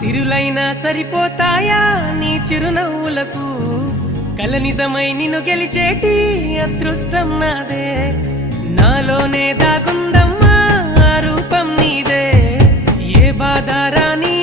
సిరులైనా సరిపోతాయా నీ చిరునవ్వులకు కల నిజమై నిన్ను గెలిచేటి అదృష్టం నాదే నాలోనే దాగుందమ్మా ఆ రూపం నీదే ఏ బాధ రాని